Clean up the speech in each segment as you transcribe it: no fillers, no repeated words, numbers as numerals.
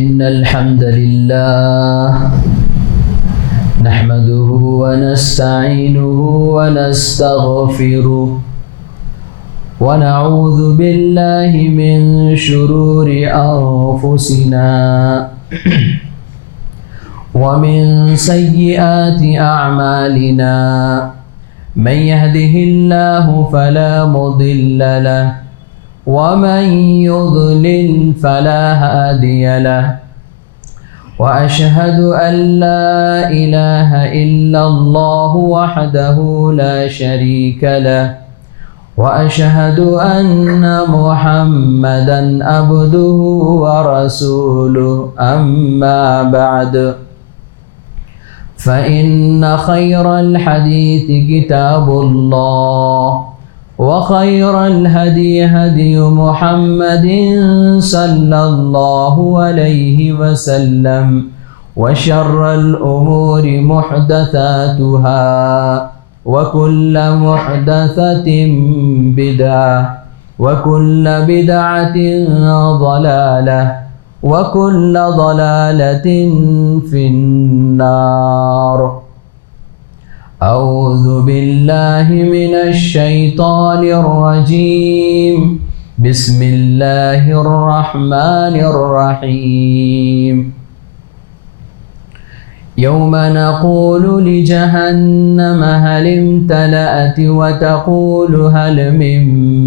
إن الحمد لله نحمده ونستعينه ونستغفره ونعوذ بالله من شرور أنفسنا ومن سيئات أعمالنا من يهده الله فلا مضل له ومن يضلل فلا هادي له وأشهد أن لا إله إلا الله وحده لا شريك له وأشهد أن محمدا عبده ورسوله أما بعد فإن خير الحديث كتاب الله وخير الهدي هدي محمد صلى الله عليه وسلم وشر الأمور محدثاتها وكل محدثة بدعة وكل بدعة ضلالة وكل ضلالة في النار. أعوذ بالله من الشيطان الرجيم. بسم الله الرحمن الرحيم. يوم نقول لجهنم هل امتلأت وتقول هل من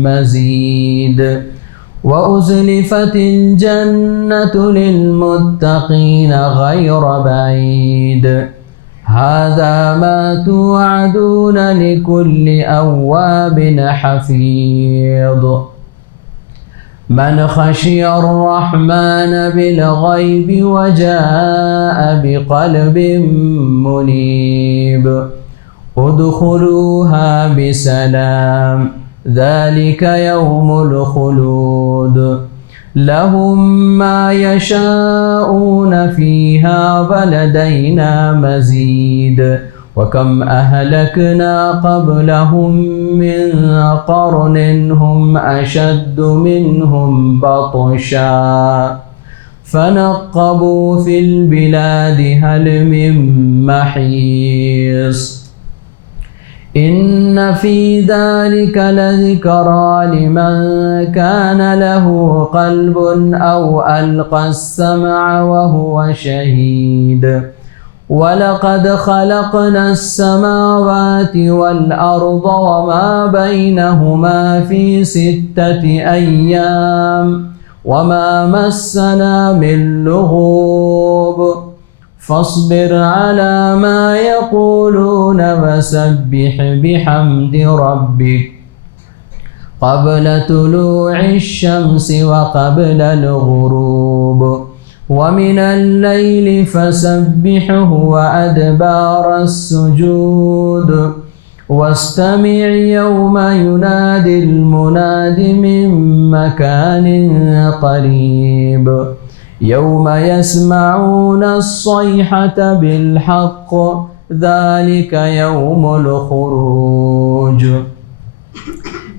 مزيد وأزلفت الجنة للمتقين غير بعيد هذا ما توعدون لكل أواب حفيظ. من خشي الرحمن بالغيب وجاء بقلب منيب ادخلوها بسلام ذلك يوم الخلود لهم ما يشاءون فيها ولدينا مزيد وكم أهلكنا قبلهم من قرن هم أشد منهم بطشا فنقبوا في البلاد هل من محيص. إن في ذلك لذكرى لمن كان له قلب أو ألقى السمع وهو شهيد. ولقد خلقنا السماوات والأرض وما بينهما في 6 أيام وما مسنا من لغوب فاصبر على ما يقولون وسبح بحمد ربك قبل طلوع الشمس وقبل الغروب ومن الليل فسبحه وأدبار السجود واستمع يوم ينادي المناد من مكان قريب يوم يسمعون الصيحة بالحق ذلك يوم الخروج.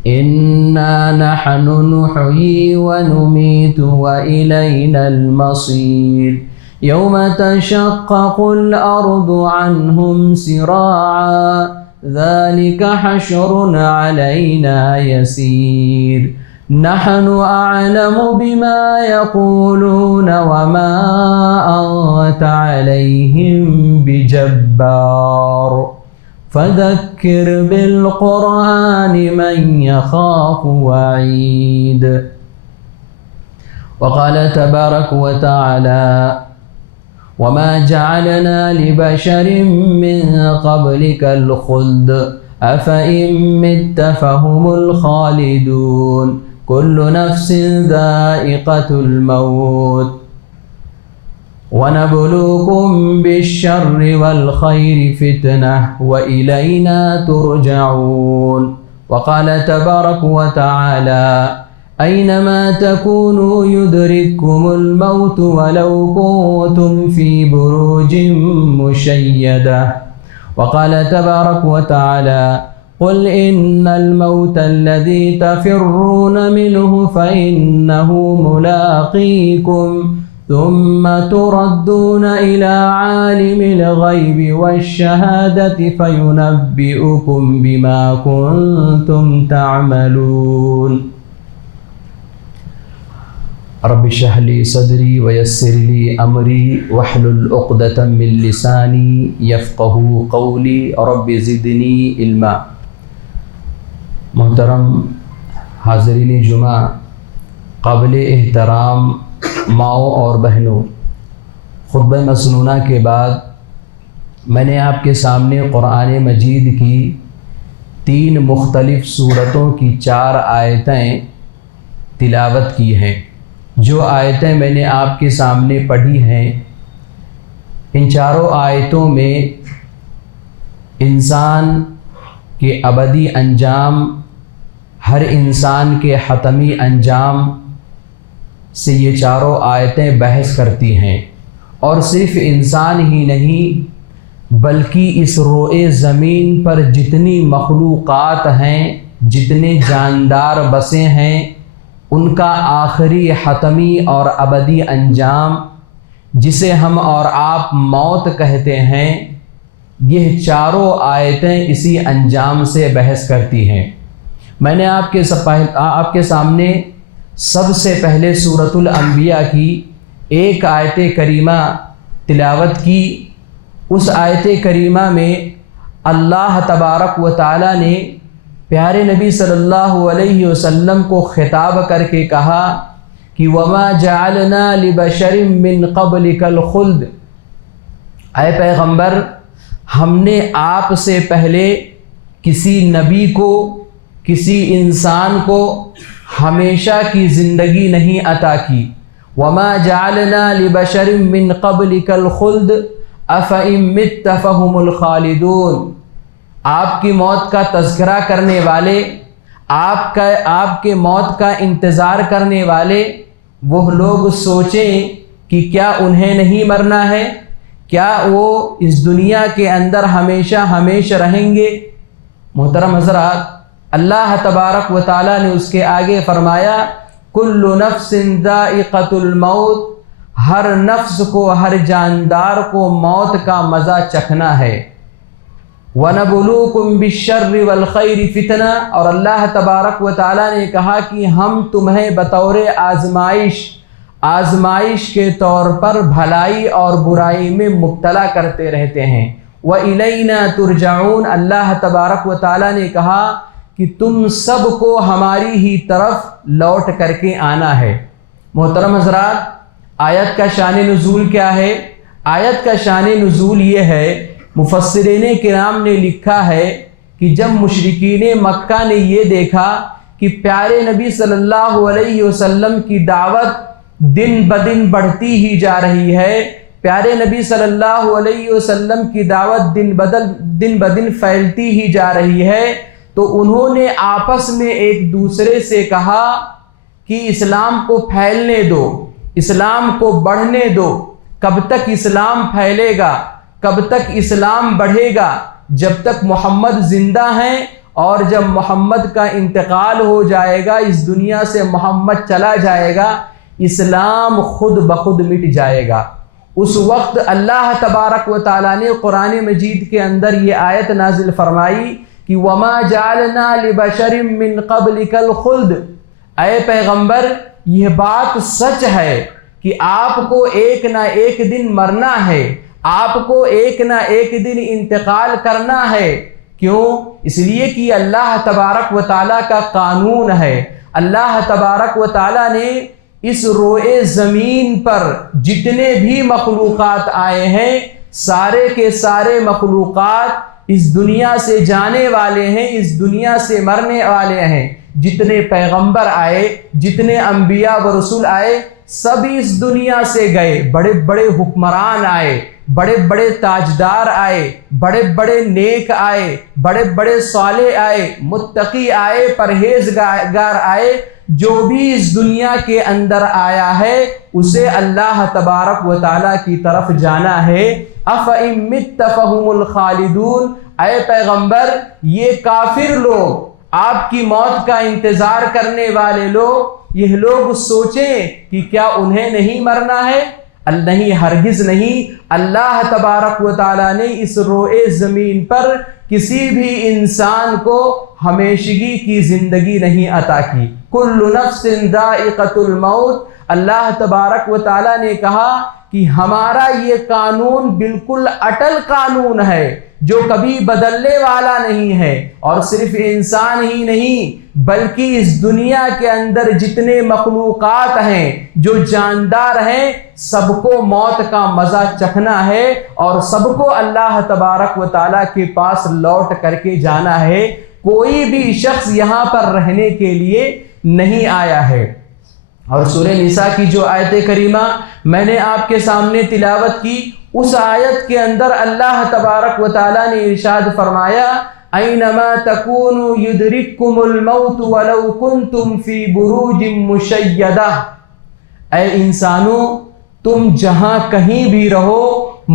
إنا نحن نحيي ونميت وإلينا المصير. يوم تشقق الأرض عنهم سراعا ذلك حشر علينا يسير. نحن أعلم بما يقولون وما أنت عليهم بجبار فذكر بالقرآن من يخاف وعيد. وقال تبارك وتعالى وما جعلنا لبشر من قبلك الخلد أفإن مت فهم الخالدون كل نفس ذائقة الموت ونبلوكم بالشر والخير فتنة وإلينا ترجعون. وقال تبارك وتعالى أينما تكونوا يدرككم الموت ولو كنتم في بروج مشيدة. وقال تبارك وتعالى قل إن الموت الذي تفرون منه فإنه ملاقيكم ثم تردون إلى عالم الغيب والشهادة فينبئكم بما كنتم تعملون رب اشرح لي صدري ويسر لي أمري واحلل عقدة من لساني يفقهوا قولي رب زدني علما۔ محترم حاضرین جمعہ، قابل احترام ماؤں اور بہنوں، خطبہ مسنونہ کے بعد میں نے آپ کے سامنے قرآن مجید کی 3 مختلف سورتوں کی 4 آیتیں تلاوت کی ہیں۔ جو آیتیں میں نے آپ کے سامنے پڑھی ہیں، ان چاروں آیتوں میں انسان کے ابدی انجام، ہر انسان کے حتمی انجام سے یہ چاروں آیتیں بحث کرتی ہیں، اور صرف انسان ہی نہیں بلکہ اس روئے زمین پر جتنی مخلوقات ہیں، جتنے جاندار بسے ہیں، ان کا آخری حتمی اور ابدی انجام جسے ہم اور آپ موت کہتے ہیں، یہ چاروں آیتیں اسی انجام سے بحث کرتی ہیں۔ میں نے آپ کے سامنے سب سے پہلے سورۃ الانبیاء کی ایک آیت کریمہ تلاوت کی۔ اس آیت کریمہ میں اللہ تبارک و تعالی نے پیارے نبی صلی اللہ علیہ وسلم کو خطاب کر کے کہا کہ وَمَا جَعَلْنَا لِبَشَرٍ مِّن قَبْلِكَ الْخُلْدَ، اے پیغمبر، ہم نے آپ سے پہلے کسی نبی کو، کسی انسان کو ہمیشہ کی زندگی نہیں عطا کی۔ وَمَا جَعَلْنَا لِبَشَرٍ مِّن قَبْلِكَ الْخُلْدَ أَفَإِن مِّتَّ فَهُمُ الْخَالِدُونَ، آپ کی موت کا تذکرہ کرنے والے، آپ کے موت کا انتظار کرنے والے وہ لوگ سوچیں کہ کیا انہیں نہیں مرنا ہے؟ کیا وہ اس دنیا کے اندر ہمیشہ رہیں گے؟ محترم حضرات، اللہ تبارک و تعالیٰ نے اس کے آگے فرمایا کل نفس ذائقۃ الموت، ہر نفس کو، ہر جاندار کو موت کا مزہ چکھنا ہے۔ وَنَبْلُوكُمْ بِالشَّرِّ وَالْخَيْرِ فِتْنَةً، اور اللہ تبارک و تعالیٰ نے کہا کہ ہم تمہیں بطور آزمائش کے طور پر بھلائی اور برائی میں مبتلا کرتے رہتے ہیں۔ وَإِلَيْنَا تُرْجَعُونَ، اللہ تبارک و تعالیٰ نے کہا کہ تم سب کو ہماری ہی طرف لوٹ کر کے آنا ہے۔ محترم حضرات، آیت کا شان نزول کیا ہے؟ آیت کا شان نزول یہ ہے، مفسرین کرام نے لکھا ہے کہ جب مشرکین مکہ نے یہ دیکھا کہ پیارے نبی صلی اللہ علیہ وسلم کی دعوت دن بدن بڑھتی ہی جا رہی ہے، پیارے نبی صلی اللہ علیہ وسلم کی دعوت دن بدن پھیلتی ہی جا رہی ہے، تو انہوں نے آپس میں ایک دوسرے سے کہا کہ اسلام کو پھیلنے دو، اسلام کو بڑھنے دو۔ کب تک اسلام پھیلے گا؟ کب تک اسلام بڑھے گا؟ جب تک محمد زندہ ہیں، اور جب محمد کا انتقال ہو جائے گا، اس دنیا سے محمد چلا جائے گا، اسلام خود بخود مٹ جائے گا۔ اس وقت اللہ تبارک و تعالیٰ نے قرآن مجید کے اندر یہ آیت نازل فرمائی کہ وَمَا جَعَلْنَا لِبَشَرٍ مِّن قَبْلِكَ الْخُلْدَ، اے پیغمبر، یہ بات سچ ہے کہ آپ کو ایک نہ ایک دن مرنا ہے، آپ کو ایک نہ ایک دن انتقال کرنا ہے۔ کیوں؟ اس لیے کہ اللہ تبارک و تعالیٰ کا قانون ہے۔ اللہ تبارک و تعالیٰ نے اس روئے زمین پر جتنے بھی مخلوقات آئے ہیں، سارے کے سارے مخلوقات اس دنیا سے جانے والے ہیں، اس دنیا سے مرنے والے ہیں۔ جتنے پیغمبر آئے، جتنے انبیاء و رسول آئے، سب اس دنیا سے گئے۔ بڑے بڑے حکمران آئے، بڑے بڑے تاجدار آئے، بڑے بڑے نیک آئے، بڑے بڑے صالح آئے، متقی آئے، پرہیزگار آئے۔ جو بھی اس دنیا کے اندر آیا ہے اسے اللہ تبارک و تعالیٰ کی طرف جانا ہے۔ أَفَإِن مِّتَّ فَهُمُ الْخَالِدُونَ، اے پیغمبر، یہ کافر لوگ آپ کی موت کا انتظار کرنے والے لوگ، یہ لوگ سوچیں کہ کیا انہیں نہیں مرنا ہے؟ نہیں، ہرگز نہیں۔ اللہ تبارک و تعالیٰ نے اس روئے زمین پر کسی بھی انسان کو ہمیشگی کی زندگی نہیں عطا کی۔ کل نفس ذائقۃ الموت، اللہ تبارک و تعالیٰ نے کہا کہ ہمارا یہ قانون بالکل اٹل قانون ہے جو کبھی بدلنے والا نہیں ہے، اور صرف انسان ہی نہیں بلکہ اس دنیا کے اندر جتنے مخلوقات ہیں جو جاندار ہیں، سب کو موت کا مزہ چکھنا ہے اور سب کو اللہ تبارک و تعالیٰ کے پاس لوٹ کر کے جانا ہے۔ کوئی بھی شخص یہاں پر رہنے کے لیے نہیں آیا ہے۔ اور سورہ نساء کی جو آیت کریمہ میں نے آپ کے سامنے تلاوت کی، اس آیت کے اندر اللہ تبارک و تعالیٰ نے ارشاد فرمایا، اینما تکونوا یدرککم الموت ولو کنتم فی بروج مشیدہ، اے انسانوں تم جہاں کہیں بھی رہو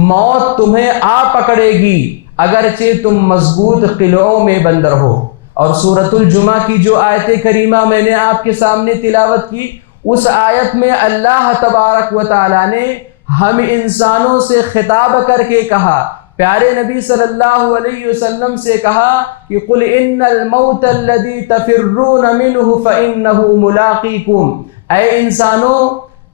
موت تمہیں آ پکڑے گی، اگرچہ تم مضبوط قلعوں میں بند رہو۔ اور سورۃ الجمعہ کی جو آیت کریمہ میں نے آپ کے سامنے تلاوت کی، اس آیت میں اللہ تبارک و تعالیٰ نے ہم انسانوں سے خطاب کر کے کہا، پیارے نبی صلی اللہ علیہ وسلم سے کہا کہ قل ان الموت الذی تفرون منہ فانہ ملاقیکم، اے انسانوں،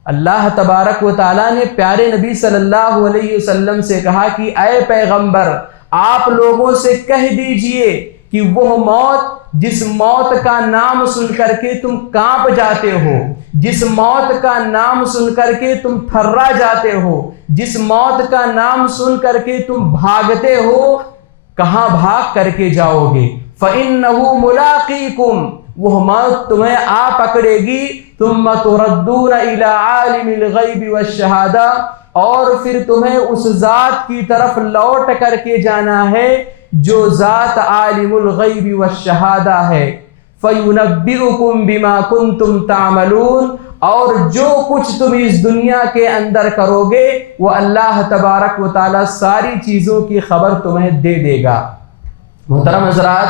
اللہ تبارک و تعالیٰ نے پیارے نبی صلی اللہ علیہ وسلم سے کہا کہ اے پیغمبر آپ لوگوں سے کہہ دیجئے کہ وہ موت جس موت کا نام سن کر کے تم کانپ جاتے ہو، جس موت کا نام سن کر کے تم تھرا جاتے ہو، جس موت کا نام سن کر کے تم بھاگتے ہو، کہاں بھاگ کر کے جاؤ گے؟ فَإِنَّهُ مُلَاقِيكُمْ، وہ موت تمہیں آ پکڑے گی، ثُمَّ تُرَدُّونَ إِلَىٰ عَالِمِ الْغَيْبِ وَالشَّهَادَةِ، اور پھر تمہیں اس ذات کی طرف لوٹ کر کے جانا ہے جو ذات عالم الغیب والشہادہ ہے، فَيُنَبِّئُكُم بِمَا كُنتُمْ تَعْمَلُونَ، اور جو کچھ تم اس دنیا کے اندر کرو گے وہ اللہ تبارک و تعالیٰ ساری چیزوں کی خبر تمہیں دے دے گا۔ محترم حضرات،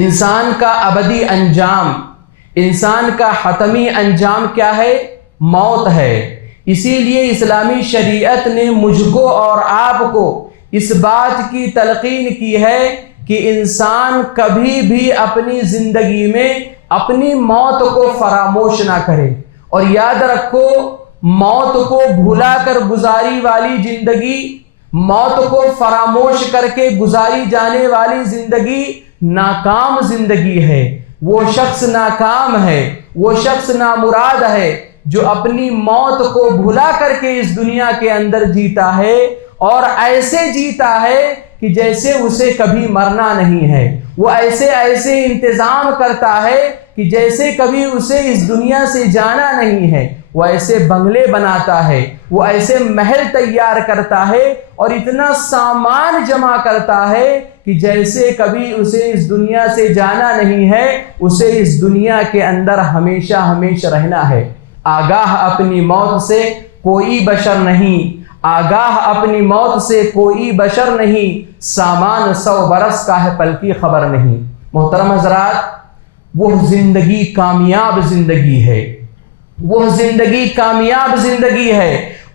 انسان کا ابدی انجام، انسان کا حتمی انجام کیا ہے؟ موت ہے۔ اسی لیے اسلامی شریعت نے مجھ کو اور آپ کو اس بات کی تلقین کی ہے کہ انسان کبھی بھی اپنی زندگی میں اپنی موت کو فراموش نہ کرے، اور یاد رکھو موت کو بھلا کر گزاری والی زندگی، موت کو فراموش کر کے گزاری جانے والی زندگی ناکام زندگی ہے۔ وہ شخص ناکام ہے، وہ شخص نامراد ہے جو اپنی موت کو بھلا کر کے اس دنیا کے اندر جیتا ہے، اور ایسے جیتا ہے کہ جیسے اسے کبھی مرنا نہیں ہے۔ وہ ایسے انتظام کرتا ہے کہ جیسے کبھی اسے اس دنیا سے جانا نہیں ہے۔ وہ ایسے بنگلے بناتا ہے، وہ ایسے محل تیار کرتا ہے اور اتنا سامان جمع کرتا ہے کہ جیسے کبھی اسے اس دنیا سے جانا نہیں ہے، اسے اس دنیا کے اندر ہمیشہ ہمیشہ رہنا ہے۔ آگاہ اپنی موت سے کوئی بشر نہیں، آگاہ اپنی موت سے کوئی بشر نہیں، سامان 100 برس کا ہے پل کی خبر نہیں۔ محترم حضرات، وہ زندگی کامیاب زندگی ہے، وہ زندگی کامیاب زندگی ہے،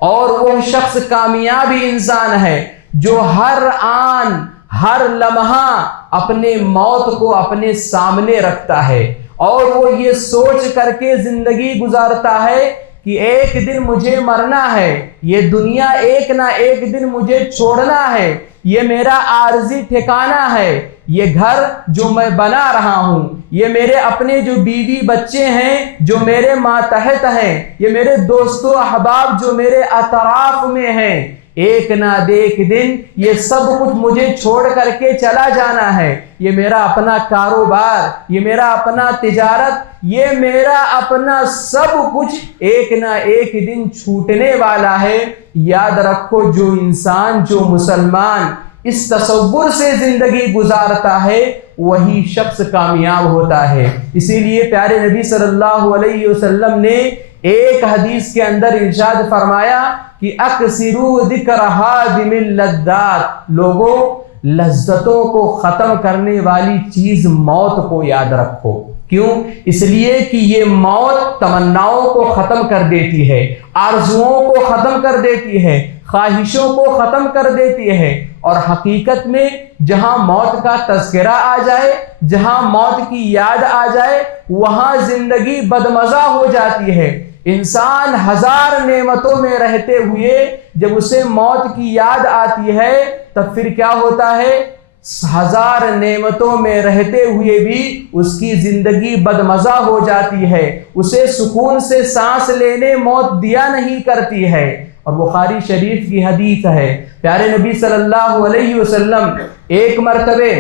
اور وہ شخص کامیابی انسان ہے جو ہر آن ہر لمحہ اپنے موت کو اپنے سامنے رکھتا ہے، اور وہ یہ سوچ کر کے زندگی گزارتا ہے کہ ایک دن مجھے مرنا ہے، یہ دنیا ایک نہ ایک دن مجھے چھوڑنا ہے، یہ میرا عارضی ٹھکانہ ہے، یہ گھر جو میں بنا رہا ہوں، یہ میرے اپنے جو بیوی بچے ہیں جو میرے ماتحت ہیں، یہ میرے دوست و احباب جو میرے اطراف میں ہیں، ایک نہ ایک دن یہ سب کچھ مجھے چھوڑ کر کے چلا جانا ہے۔ یہ میرا اپنا کاروبار، یہ میرا اپنا تجارت، یہ میرا اپنا سب کچھ ایک نہ ایک دن چھوٹنے والا ہے۔ یاد رکھو، جو انسان، جو مسلمان اس تصور سے زندگی گزارتا ہے وہی شخص کامیاب ہوتا ہے۔ اسی لیے پیارے نبی صلی اللہ علیہ وسلم نے ایک حدیث کے اندر ارشاد فرمایا کہ اکثروا ذکر ہادم اللذات، لوگوں لذتوں کو ختم کرنے والی چیز موت کو یاد رکھو۔ کیوں؟ اس لیے کہ یہ موت تمناؤں کو ختم کر دیتی ہے، آرزوؤں کو ختم کر دیتی ہے، خواہشوں کو ختم کر دیتی ہے، اور حقیقت میں جہاں موت کا تذکرہ آ جائے، جہاں موت کی یاد آ جائے، وہاں زندگی بدمزہ ہو جاتی ہے۔ انسان ہزار نعمتوں میں رہتے ہوئے جب اسے موت کی یاد آتی ہے تب پھر کیا ہوتا ہے؟ ہزار نعمتوں میں رہتے ہوئے بھی اس کی زندگی بدمزہ ہو جاتی ہے، اسے سکون سے سانس لینے موت دیا نہیں کرتی ہے۔ اور بخاری شریف کی حدیث ہے، پیارے نبی صلی اللہ علیہ وسلم ایک مرتبہ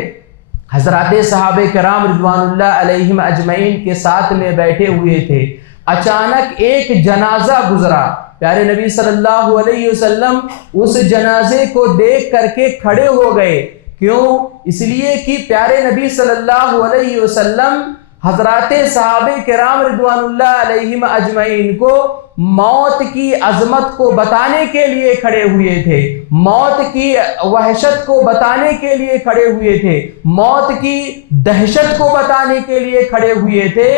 حضرات صحابہ کرام رضوان اللہ علیہم اجمعین کے ساتھ میں بیٹھے ہوئے تھے، اچانک ایک جنازہ گزرا۔ پیارے نبی صلی اللہ علیہ وسلم اس جنازے کو دیکھ کر کے کھڑے ہو گئے۔ کیوں؟ اس لیے کہ پیارے نبی صلی اللہ علیہ وسلم حضرات صحابہ کرام رضوان اللہ علیہم اجمعین کو موت کی عظمت کو بتانے کے لیے کھڑے ہوئے تھے، موت کی وحشت کو بتانے کے لیے کھڑے ہوئے تھے، موت کی دہشت کو بتانے کے لیے کھڑے ہوئے تھے۔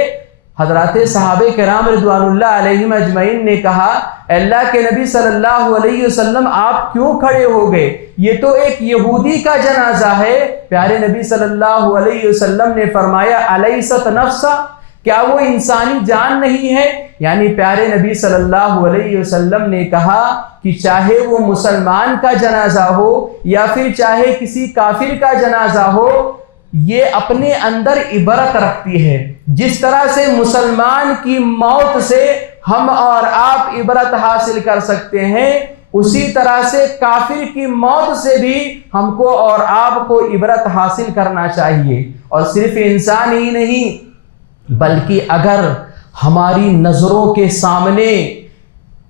حضرات صحابہ کرام رضوان اللہ علیہم اجمعین نے کہا، اے اللہ کے نبی صلی اللہ علیہ وسلم آپ کیوں کھڑے ہو گئے؟ یہ تو ایک یہودی کا جنازہ ہے۔ پیارے نبی صلی اللہ علیہ وسلم نے فرمایا، الیست نفسا، کیا وہ انسانی جان نہیں ہے؟ یعنی پیارے نبی صلی اللہ علیہ وسلم نے کہا کہ چاہے وہ مسلمان کا جنازہ ہو یا پھر چاہے کسی کافر کا جنازہ ہو، یہ اپنے اندر عبرت رکھتی ہے۔ جس طرح سے مسلمان کی موت سے ہم اور آپ عبرت حاصل کر سکتے ہیں، اسی طرح سے کافر کی موت سے بھی ہم کو اور آپ کو عبرت حاصل کرنا چاہیے۔ اور صرف انسان ہی نہیں بلکہ اگر ہماری نظروں کے سامنے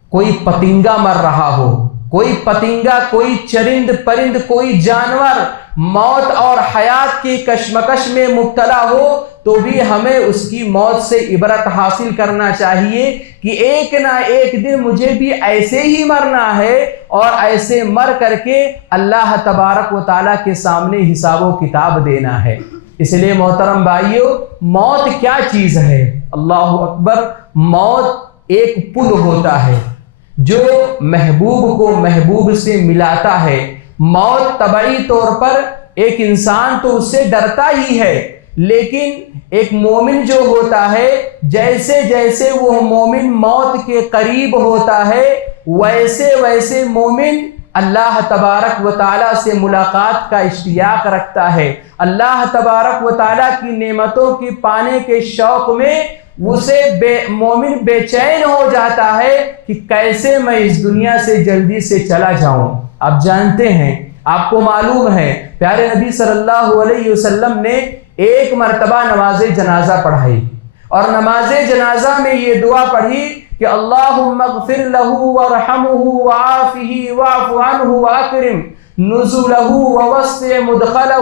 کوئی پتنگا مر رہا ہو، کوئی پتنگا، کوئی چرند پرند، کوئی جانور موت اور حیات کی کشمکش میں مبتلا ہو تو بھی ہمیں اس کی موت سے عبرت حاصل کرنا چاہیے کہ ایک نہ ایک دن مجھے بھی ایسے ہی مرنا ہے اور ایسے مر کر کے اللہ تبارک و تعالیٰ کے سامنے حساب و کتاب دینا ہے۔ اس لیے محترم بھائیو، موت کیا چیز ہے؟ اللہ اکبر! موت ایک پل ہوتا ہے جو محبوب کو محبوب سے ملاتا ہے۔ موت طبعی طور پر ایک انسان تو اس سے ڈرتا ہی ہے، لیکن ایک مومن جو ہوتا ہے، جیسے جیسے وہ مومن موت کے قریب ہوتا ہے ویسے ویسے مومن اللہ تبارک و تعالیٰ سے ملاقات کا اشتیاق رکھتا ہے۔ اللہ تبارک و تعالیٰ کی نعمتوں کی پانے کے شوق میں اسے مومن بے چین ہو جاتا ہے کہ کیسے میں اس دنیا سے جلدی سے چلا جاؤں۔ آپ جانتے ہیں، آپ کو معلوم ہے، پیارے نبی صلی اللہ علیہ وسلم نے ایک مرتبہ نماز جنازہ پڑھائی اور نماز جنازہ میں یہ دعا پڑھی کہ اللہم اغفر لہ وارحمہ وعافہ واعف عنہ واکرم نزلہ ووسع مدخلہ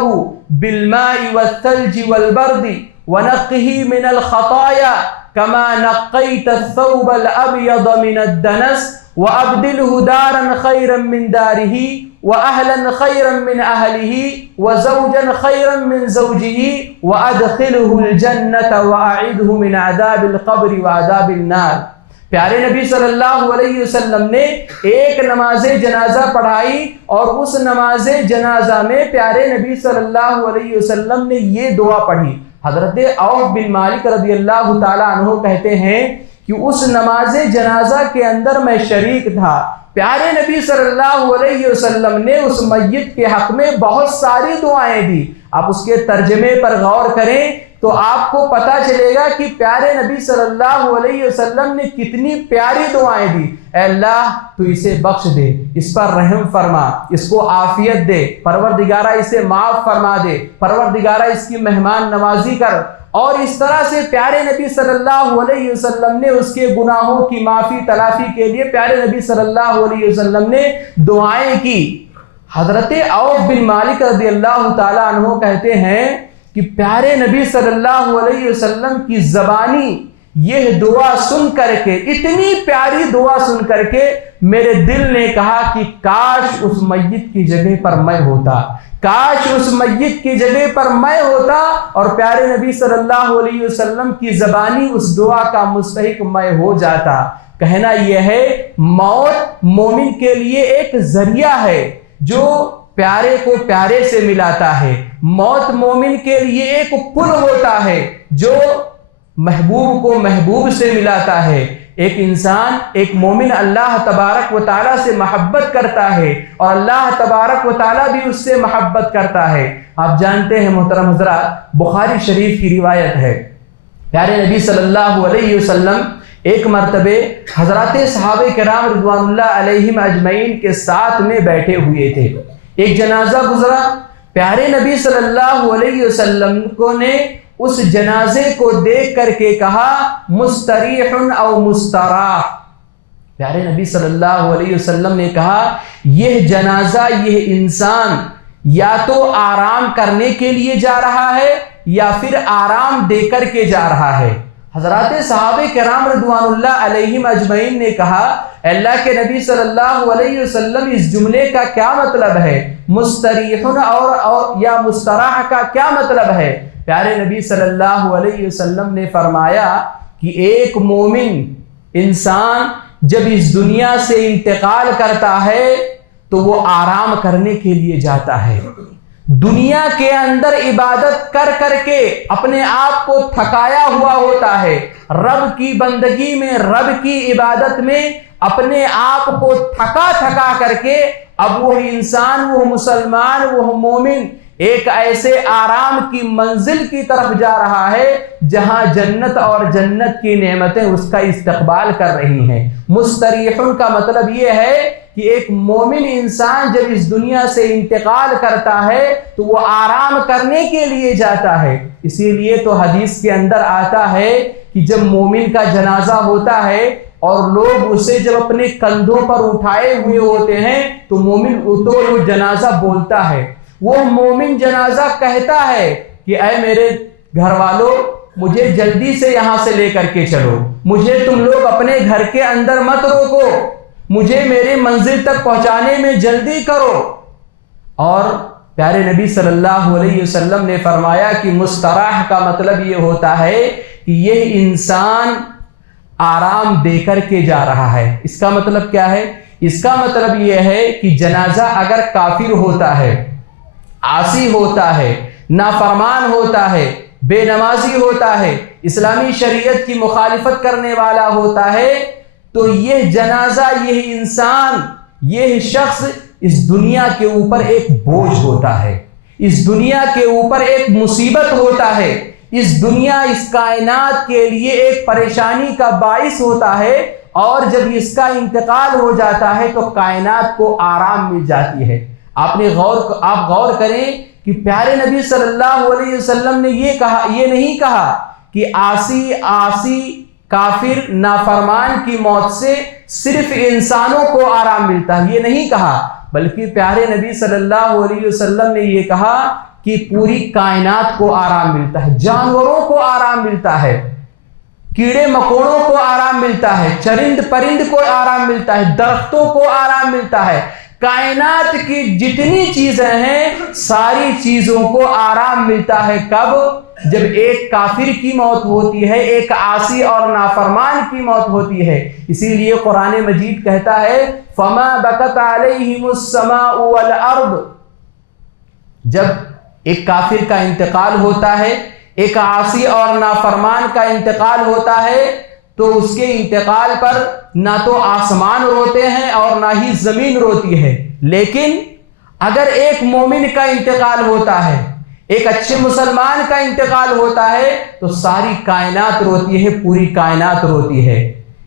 بالماء والثلج والبرد ونقہ من الخطایا كما نقيت الثوب الأبيض من الدنس وأبدله دارا خيرا من داره وأهلا خيرا من أهله وزوجا خيرا من زوجه وأدخله الجنة وأعذه من عذاب القبر وعذاب النار۔ پیارے نبی صلی اللہ علیہ وسلم نے ایک نماز جنازہ پڑھائی اور اس نماز جنازہ میں پیارے نبی صلی اللہ علیہ وسلم نے یہ دعا پڑھی۔ حضرت عوف بن مالک رضی اللہ تعالیٰ عنہ کہتے ہیں کہ اس نماز جنازہ کے اندر میں شریک تھا۔ پیارے نبی صلی اللہ علیہ وسلم نے اس میت کے حق میں بہت ساری دعائیں دی۔ آپ اس کے ترجمے پر غور کریں تو آپ کو پتہ چلے گا کہ پیارے نبی صلی اللہ علیہ وسلم نے کتنی پیاری دعائیں دی۔ اے اللہ تو اسے بخش دے، اس پر رحم فرما، اس کو عافیت دے، پروردگارہ اسے معاف فرما دے، پروردگارہ اس کی مہمان نوازی کر۔ اور اس طرح سے پیارے نبی صلی اللہ علیہ وسلم نے اس کے گناہوں کی معافی تلافی کے لیے پیارے نبی صلی اللہ علیہ وسلم نے دعائیں کی۔ حضرت عوف بن مالک رضی اللہ تعالیٰ عنہ کہتے ہیں کہ پیارے نبی صلی اللہ علیہ وسلم کی زبانی یہ دعا سن کر کے، اتنی پیاری دعا سن کر کے میرے دل نے کہا کہ کاش اس میت کی جگہ پر میں ہوتا، کاش اس میت کی جگہ پر میں ہوتا اور پیارے نبی صلی اللہ علیہ وسلم کی زبانی اس دعا کا مستحق میں ہو جاتا۔ کہنا یہ ہے موت مومن کے لیے ایک ذریعہ ہے جو پیارے کو پیارے سے ملاتا ہے، موت مومن کے لیے ایک پل ہوتا ہے جو محبوب کو محبوب سے ملاتا ہے۔ ایک انسان، ایک مومن اللہ تبارک و تعالیٰ سے محبت کرتا ہے اور اللہ تبارک و تعالیٰ بھی اس سے محبت کرتا ہے۔ آپ جانتے ہیں محترم حضرات، بخاری شریف کی روایت ہے، پیارے نبی صلی اللہ علیہ وسلم ایک مرتبہ حضرات صحابہ کرام رضوان اللہ علیہم اجمعین کے ساتھ میں بیٹھے ہوئے تھے۔ ایک جنازہ گزرا، پیارے نبی صلی اللہ علیہ وسلم کو نے اس جنازے کو دیکھ کر کے کہا مستریح او مستراح۔ پیارے نبی صلی اللہ علیہ وسلم نے کہا یہ جنازہ، یہ انسان یا تو آرام کرنے کے لیے جا رہا ہے یا پھر آرام دے کر کے جا رہا ہے۔ حضرات صحابہ کرام رضوان اللہ علیہم اجمعین نے کہا اللہ کے نبی صلی اللہ علیہ وسلم اس جملے کا کیا مطلب ہے؟ مستریح اور یا مستراح کا کیا مطلب ہے؟ پیارے نبی صلی اللہ علیہ وسلم نے فرمایا کہ ایک مومن انسان جب اس دنیا سے انتقال کرتا ہے تو وہ آرام کرنے کے لیے جاتا ہے۔ دنیا کے اندر عبادت کر کر کے اپنے آپ کو تھکایا ہوا ہوتا ہے، رب کی بندگی میں، رب کی عبادت میں اپنے آپ کو تھکا تھکا کر کے اب وہ انسان، وہ مسلمان، وہ مومن ایک ایسے آرام کی منزل کی طرف جا رہا ہے جہاں جنت اور جنت کی نعمتیں اس کا استقبال کر رہی ہیں۔ مستریحن کا مطلب یہ ہے کہ ایک مومن انسان جب اس دنیا سے انتقال کرتا ہے تو وہ آرام کرنے کے لیے جاتا ہے۔ اسی لیے تو حدیث کے اندر آتا ہے کہ جب مومن کا جنازہ ہوتا ہے اور لوگ اسے جب اپنے کندھوں پر اٹھائے ہوئے ہوتے ہیں تو مومن تو وہ جنازہ بولتا ہے، وہ مومن جنازہ کہتا ہے کہ اے میرے گھر والوں مجھے جلدی سے یہاں سے لے کر کے چلو، مجھے تم لوگ اپنے گھر کے اندر مت روکو، مجھے میرے منزل تک پہنچانے میں جلدی کرو۔ اور پیارے نبی صلی اللہ علیہ وسلم نے فرمایا کہ مستراح کا مطلب یہ ہوتا ہے کہ یہ انسان آرام دے کر کے جا رہا ہے۔ اس کا مطلب کیا ہے؟ اس کا مطلب یہ ہے کہ جنازہ اگر کافر ہوتا ہے، عاصی ہوتا ہے، نافرمان ہوتا ہے، بے نمازی ہوتا ہے، اسلامی شریعت کی مخالفت کرنے والا ہوتا ہے تو یہ جنازہ، یہ انسان، یہ شخص اس دنیا کے اوپر ایک بوجھ ہوتا ہے، اس دنیا کے اوپر ایک مصیبت ہوتا ہے، اس دنیا، اس کائنات کے لیے ایک پریشانی کا باعث ہوتا ہے، اور جب اس کا انتقال ہو جاتا ہے تو کائنات کو آرام مل جاتی ہے۔ آپ غور کریں کہ پیارے نبی صلی اللہ علیہ وسلم نے یہ نہیں کہا کہ عاصی کافر نافرمان کی موت سے صرف انسانوں کو آرام ملتا ہے، یہ نہیں کہا، بلکہ پیارے نبی صلی اللہ علیہ وسلم نے یہ کہا کہ پوری کائنات کو آرام ملتا ہے، جانوروں کو آرام ملتا ہے، کیڑے مکوڑوں کو آرام ملتا ہے، چرند پرند کو آرام ملتا ہے، درختوں کو آرام ملتا ہے، کائنات کی جتنی چیزیں ہیں ساری چیزوں کو آرام ملتا ہے۔ کب؟ جب ایک کافر کی موت ہوتی ہے، ایک عاصی اور نافرمان کی موت ہوتی ہے۔ اسی لیے قرآن مجید کہتا ہے فَمَا بَكَتْ عَلَيْهِمُ السَّمَاءُ وَالْأَرْضُ۔ جب ایک کافر کا انتقال ہوتا ہے، ایک عاصی اور نافرمان کا انتقال ہوتا ہے تو اس کے انتقال پر نہ تو آسمان روتے ہیں اور نہ ہی زمین روتی ہے، لیکن اگر ایک مومن کا انتقال ہوتا ہے، ایک اچھے مسلمان کا انتقال ہوتا ہے تو ساری کائنات روتی ہے، پوری کائنات روتی ہے۔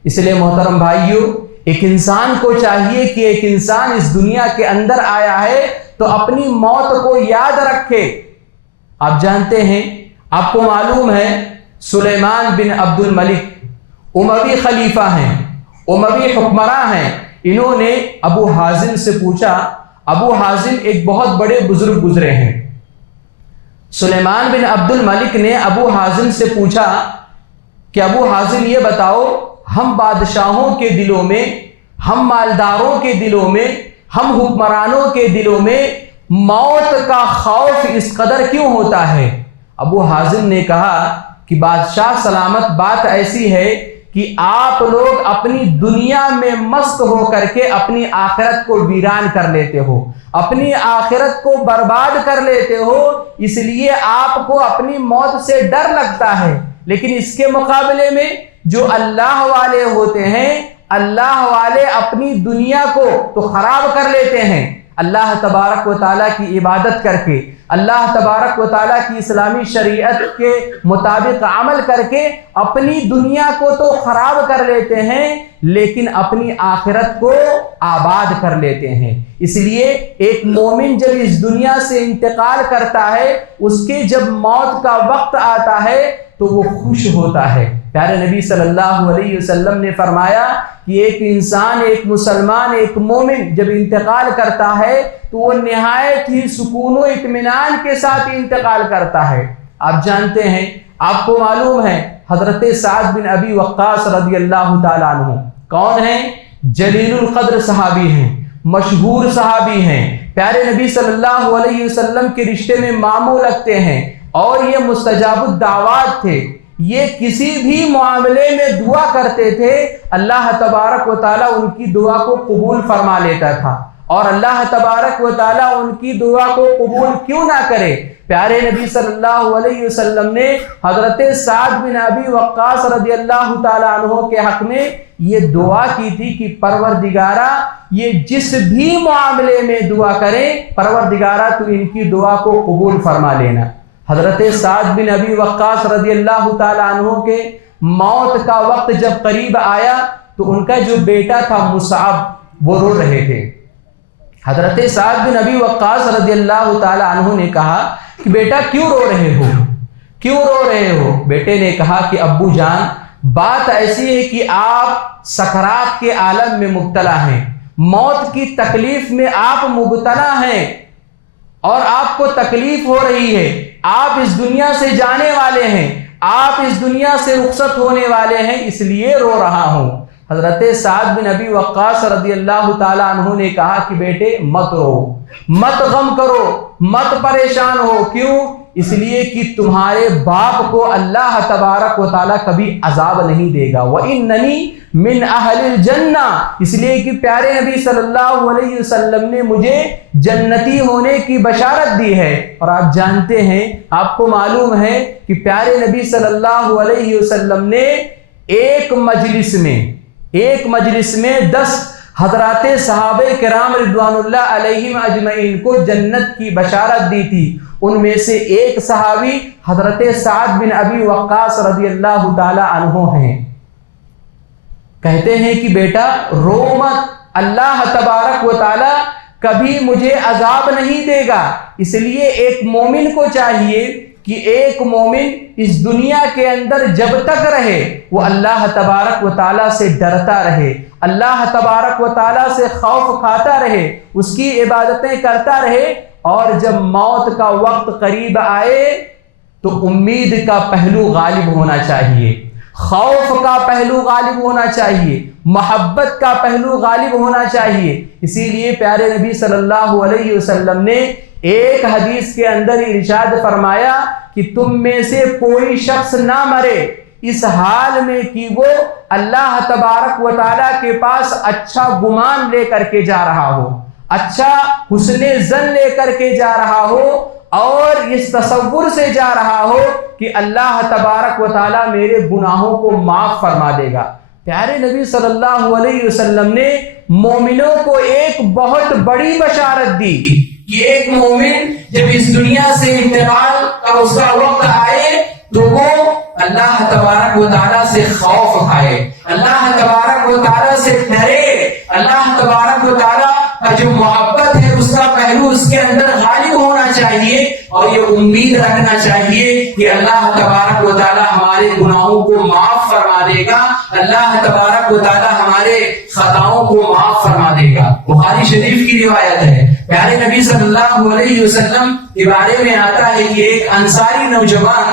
اس لیے محترم بھائیوں، ایک انسان کو چاہیے کہ ایک انسان اس دنیا کے اندر آیا ہے تو اپنی موت کو یاد رکھے۔ آپ جانتے ہیں، آپ کو معلوم ہے سلیمان بن عبد الملک اموی خلیفہ ہیں، اموی حکمراں ہیں۔ انہوں نے ابو حازم سے پوچھا، ابو حازم ایک بہت بڑے بزرگ گزرے ہیں۔ سلیمان بن عبد الملک نے ابو حازم سے پوچھا کہ ابو حازم یہ بتاؤ، ہم بادشاہوں کے دلوں میں، ہم مالداروں کے دلوں میں، ہم حکمرانوں کے دلوں میں موت کا خوف اس قدر کیوں ہوتا ہے؟ ابو حازم نے کہا کہ بادشاہ سلامت، بات ایسی ہے کہ آپ لوگ اپنی دنیا میں مست ہو کر کے اپنی آخرت کو ویران کر لیتے ہو، اپنی آخرت کو برباد کر لیتے ہو، اس لیے آپ کو اپنی موت سے ڈر لگتا ہے۔ لیکن اس کے مقابلے میں جو اللہ والے ہوتے ہیں، اللہ والے اپنی دنیا کو تو خراب کر لیتے ہیں، اللہ تبارک و تعالیٰ کی عبادت کر کے، اللہ تبارک و تعالیٰ کی اسلامی شریعت کے مطابق عمل کر کے اپنی دنیا کو تو خراب کر لیتے ہیں، لیکن اپنی آخرت کو آباد کر لیتے ہیں۔ اس لیے ایک مومن جب اس دنیا سے انتقال کرتا ہے، اس کے جب موت کا وقت آتا ہے تو وہ خوش ہوتا ہے۔ پیارے نبی صلی اللہ علیہ وسلم نے فرمایا کہ ایک انسان، ایک مسلمان، ایک مومن جب انتقال کرتا ہے تو وہ نہایت ہی سکون و اطمینان کے ساتھ انتقال کرتا ہے۔ آپ جانتے ہیں، آپ کو معلوم ہے، حضرت سعد بن ابی وقاص رضی اللہ تعالیٰ عنہ کون ہیں؟ جلیل القدر صحابی ہیں، مشہور صحابی ہیں، پیارے نبی صلی اللہ علیہ وسلم کے رشتے میں ماموں لگتے ہیں، اور یہ مستجاب الدعوات تھے۔ یہ کسی بھی معاملے میں دعا کرتے تھے، اللہ تبارک و تعالیٰ ان کی دعا کو قبول فرما لیتا تھا۔ اور اللہ تبارک و تعالیٰ ان کی دعا کو قبول کیوں نہ کرے؟ پیارے نبی صلی اللہ علیہ وسلم نے حضرت سعد بن ابی وقاص رضی اللہ تعالیٰ عنہ کے حق میں یہ دعا کی تھی کہ پروردگارہ، یہ جس بھی معاملے میں دعا کریں، پروردگارہ تو ان کی دعا کو قبول فرما لینا۔ حضرت سعد بن ابی وقاص رضی اللہ تعالیٰ عنہ کے موت کا وقت جب قریب آیا تو ان کا جو بیٹا تھا مصعب، وہ رو رہے تھے۔ حضرت سعد بن ابی وقاص رضی اللہ تعالیٰ عنہ نے کہا کہ بیٹا کیوں رو رہے ہو؟ کیوں رو رہے ہو؟ بیٹے نے کہا کہ ابو جان، بات ایسی ہے کہ آپ سکرات کے عالم میں مبتلا ہیں، موت کی تکلیف میں آپ مبتلا ہیں، اور آپ کو تکلیف ہو رہی ہے، آپ اس دنیا سے جانے والے ہیں، آپ اس دنیا سے رخصت ہونے والے ہیں، اس لیے رو رہا ہوں۔ حضرت سعد بن ابی وقاص رضی اللہ تعالیٰ عنہ نے کہا کہ بیٹے مت رو، مت غم کرو، مت پریشان ہو۔ کیوں؟ اس لیے کہ تمہارے باپ کو اللہ تبارک و تعالیٰ کبھی عذاب نہیں دے گا۔ وَإِنَّنِي مِنْ أَهْلِ الْجَنَّةِ، اس لیے کہ پیارے نبی صلی اللہ علیہ وسلم نے مجھے جنتی ہونے کی بشارت دی ہے۔ اور آپ جانتے ہیں، آپ کو معلوم ہے کہ پیارے نبی صلی اللہ علیہ وسلم نے ایک مجلس میں 10 حضرات صحابہ کرام رضوان اللہ علیہم اجمعین کو جنت کی بشارت دی تھی۔ ان میں سے ایک صحابی حضرت سعد بن ابی وقاص رضی اللہ تعالی عنہ ہیں۔ کہتے ہیں کہ بیٹا رو مت، اللہ تبارک و تعالی کبھی مجھے عذاب نہیں دے گا۔ اس لیے ایک مومن کو چاہیے کہ ایک مومن اس دنیا کے اندر جب تک رہے وہ اللہ تبارک و تعالیٰ سے ڈرتا رہے، اللہ تبارک و تعالیٰ سے خوف کھاتا رہے، اس کی عبادتیں کرتا رہے، اور جب موت کا وقت قریب آئے تو امید کا پہلو غالب ہونا چاہیے، خوف کا پہلو غالب ہونا چاہیے، محبت کا پہلو غالب ہونا چاہیے۔ اسی لیے پیارے نبی صلی اللہ علیہ وسلم نے ایک حدیث کے اندر ارشاد فرمایا کہ تم میں سے کوئی شخص نہ مرے اس حال میں کہ وہ اللہ تبارک و تعالیٰ کے پاس اچھا گمان لے کر کے جا رہا ہو، اچھا حسن ظن لے کر کے جا رہا ہو، اور اس تصور سے جا رہا ہو کہ اللہ تبارک و تعالیٰ میرے گناہوں کو معاف فرما دے گا۔ پیارے نبی صلی اللہ علیہ وسلم نے مومنوں کو ایک بہت بڑی بشارت دی کہ ایک مومن جب اس دنیا سے انتقال کا اس کا وقت آئے تو وہ اللہ تبارک و تعالیٰ سے خوف کھائے، اللہ تبارک و تعالیٰ سے ڈرے، اللہ تبارک و تعالیٰ کا جو محبت ہے اس کا پہلو اس کے اندر غالب ہونا چاہیے، اور یہ امید رکھنا چاہیے کہ اللہ تبارک و تعالیٰ ہمارے گناہوں کو معاف فرما دے گا، اللہ تبارک و تعالیٰ ہمارے خطاؤں کو معاف فرما دے گا۔ بخاری شریف کی روایت ہے، پیارے نبی صلی اللہ علیہ وسلم کے بارے میں آتا ہے کہ ایک انصاری نوجوان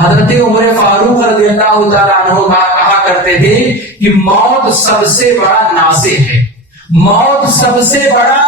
حضرت عمر فاروق رضی اللہ تعالیٰ عنہ کہا کرتے تھے کہ موت سب سے بڑا ناصح ہے، موت سب سے بڑا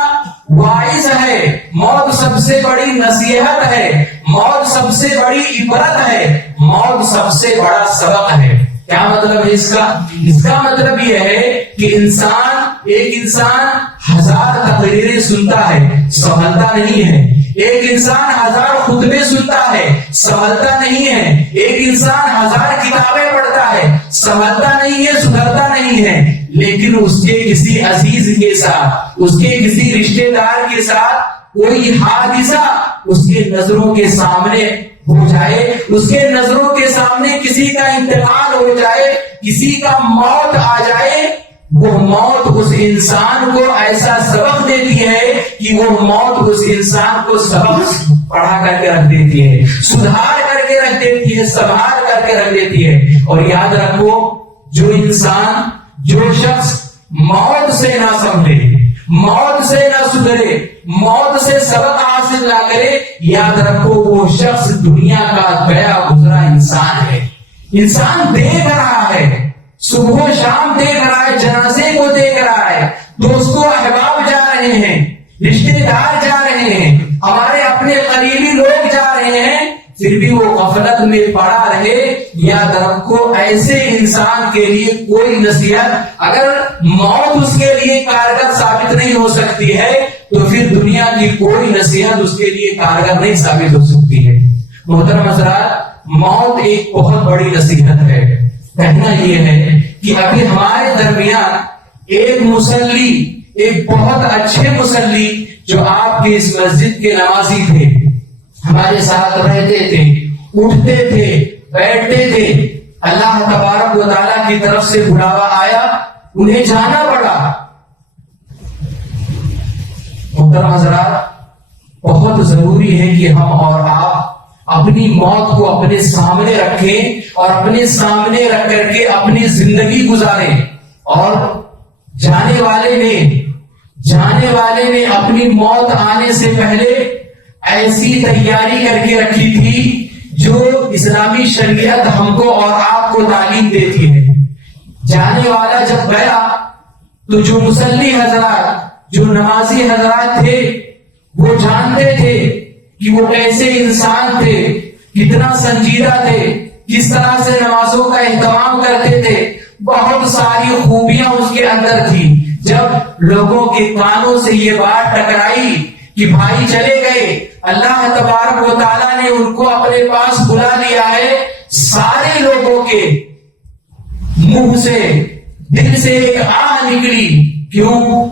واعظ ہے، موت سب سے بڑی نصیحت ہے، موت سب سے بڑی عبرت ہے، موت سب سے بڑا سبق ہے۔ کیا مطلب ہے اس کا مطلب یہ ہے کہ ایک انسان 1000 تقریریں سنتا ہے، سنبھلتا نہیں ہے، ایک انسان 1000 خطبے سنتا ہے، سنبھلتا نہیں ہے، ایک انسان 1000 کتابیں پڑھتا ہے، سنبھلتا نہیں ہے، سدھرتا نہیں ہے، لیکن اس کے کسی عزیز کے ساتھ، اس کے کسی رشتے دار کے ساتھ کوئی حادثہ اس کے نظروں کے سامنے ہو جائے، اس کے نظروں کے سامنے کسی کا انتقال ہو جائے، کسی کا موت آ جائے، وہ موت اس انسان کو ایسا سبق دیتی ہے کہ وہ موت اس انسان کو سبق پڑھا کر کے رکھ دیتی ہے، سدھار کر کے رکھ دیتی ہے، سنبھال کر کے رکھ دیتی ہے۔ اور یاد رکھو، جو شخص موت سے نہ سمجھے، موت سے نہ سدھرے، موت سے سبق حاصل نہ کرے، یاد رکھو وہ شخص دنیا کا گیا گزرا انسان ہے۔ انسان دیکھ رہا ہے، صبح و شام دیکھ رہا ہے، جنازے کو دیکھ رہا ہے، دوستوں احباب جا رہے ہیں، رشتے دار جا رہے ہیں، ہمارے اپنے قریبی لوگ جا رہے ہیں، پھر بھی وہ غفلت میں پڑا رہے۔ یاد رکھو ایسے انسان کے لیے کوئی نصیحت، اگر موت اس کے لیے کارگر ثابت نہیں ہو سکتی ہے تو پھر دنیا کی کوئی نصیحت اس کے لیے کارگر نہیں ثابت ہو سکتی ہے۔ محترم حضرات، موت ایک بہت بڑی نصیحت ہے۔ کہنا یہ ہے کہ ابھی ہمارے درمیان ایک مصلی، ایک بہت اچھے مصلی جو آپ کی اس مسجد کے نمازی تھے، ہمارے ساتھ رہتے تھے، اٹھتے تھے، بیٹھتے تھے، اللہ تبارک و تعالیٰ کی طرف سے بلاوا آیا، انہیں جانا پڑا۔ محترم حضرات، بہت ضروری ہے کہ ہم اور آپ اپنی موت کو اپنے سامنے رکھیں اور اپنے سامنے رکھ کر کے اپنی زندگی گزاریں۔ اور جانے والے نے اپنی موت آنے سے پہلے ایسی تیاری کر کے رکھی تھی جو اسلامی شریعت ہم کو اور آپ کو تعلیم دیتی ہے۔ جانے والا جب گیا تو جو مصلی حضرات، جو نمازی حضرات تھے، وہ جانتے تھے کہ وہ کیسے انسان تھے، کتنا سنجیدہ تھے، کس طرح سے نمازوں کا اہتمام کرتے تھے، بہت ساری خوبیاں اس کے اندر تھی۔ جب لوگوں کے کانوں سے یہ بات ٹکرائی کہ بھائی چلے گئے، اللہ تبارک و تعالیٰ نے ان کو اپنے پاس بلا لیا ہے، سارے لوگوں کے منہ سے، دل سے ایک آہ نکلی۔ کیوں؟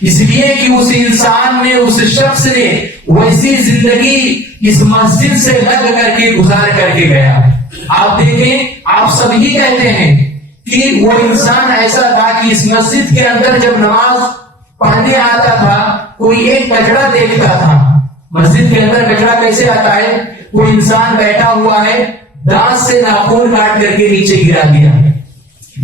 اس لیے کہ اس انسان نے، اس شخص نے ویسی زندگی اس مسجد سے لگ کر کے گزار کر کے گیا۔ آپ دیکھیں، آپ سبھی کہتے ہیں کہ وہ انسان ایسا تھا کہ اس مسجد کے اندر جب نماز پڑھنے آتا تھا، کوئی ایک کچڑا دیکھتا تھا۔ مسجد کے اندر کچڑا کیسے آتا ہے؟ کوئی انسان بیٹھا ہوا ہے، دانت سے ناخن کاٹ کر کے نیچے گرا دیا،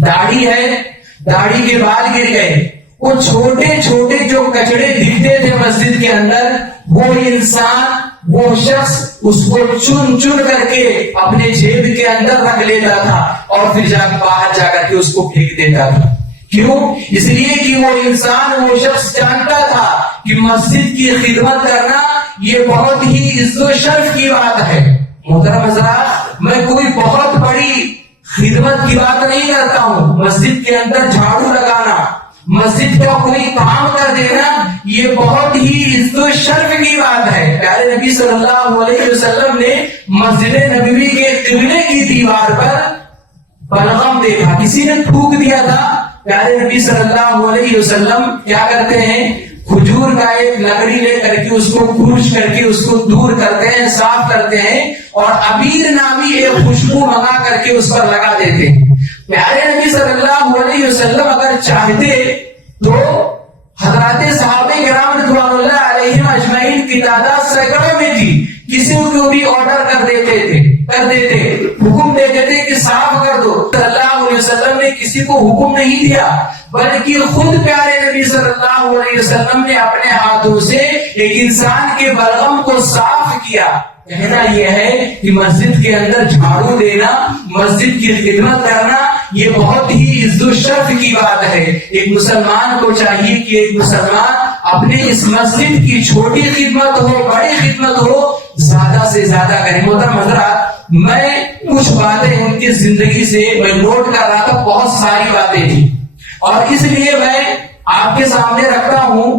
داڑھی ہے، داڑھی کے بال گر گئے، وہ چھوٹے چھوٹے جو کچڑے دکھتے تھے مسجد کے اندر، وہ انسان، وہ شخص اس کو چن چن کر کے اپنے جیب کے اندر رکھ لیتا تھا اور پھر باہر جا کر کے اس کو پھینک دیتا تھا۔ کیوں؟ اس لیے کہ وہ انسان، وہ شخص جانتا تھا کہ مسجد کی خدمت کرنا یہ بہت ہی عزت و شرف کی بات ہے۔ محترم حضرات، میں کوئی بہت بڑی خدمت کی بات نہیں کرتا ہوں، مسجد کے اندر جھاڑو لگانا، مسجد کا کوئی کام کر دینا، یہ بہت ہی عزت و شرف کی بات ہے۔ پیارے نبی صلی اللہ علیہ وسلم نے مسجد نبوی کے قبلے کی دیوار پر بلغم دیکھا، کسی نے تھوک دیا تھا۔ پیارے نبی صلی اللہ علیہ وسلم کیا کرتے ہیں؟ کھجور کا ایک لکڑی لے کر کے اس کو کھوش کر کے اس کو دور کرتے ہیں، صاف کرتے ہیں اور عبیر نامی ایک خوشبو منگا کر کے اس پر لگا دیتے ہیں۔ پیارے نبی صلی اللہ علیہ وسلم اگر چاہتے تو حضرات صحابہ کرام رضوان اللہ علیہم اجمعین کی تعداد سینکڑوں میں تھی، کسی کو بھی آرڈر کر دیتے حکم دیتے تھے کہ صاف کر دو. صلی اللہ علیہ وسلم نے کسی کو حکم نہیں دیا بلکہ خود پیارے نبی صلی اللہ علیہ وسلم نے اپنے ہاتھوں سے ایک انسان کے بلغم کو صاف کیا. کہنا یہ ہے کہ مسجد کے اندر جھاڑو دینا، مسجد کی خدمت کرنا یہ بہت ہی عزت و شرف کی بات ہے. ایک مسلمان کو چاہیے کہ ایک مسلمان اپنے اس مسجد کی چھوٹی خدمت ہو بڑی خدمت ہو زیادہ سے زیادہ کرے. محترم حضرات، میں کچھ باتیں ان کی زندگی سے میں نوٹ کر رہا تھا، بہت ساری باتیں تھی اور اس لیے میں آپ کے سامنے رکھتا ہوں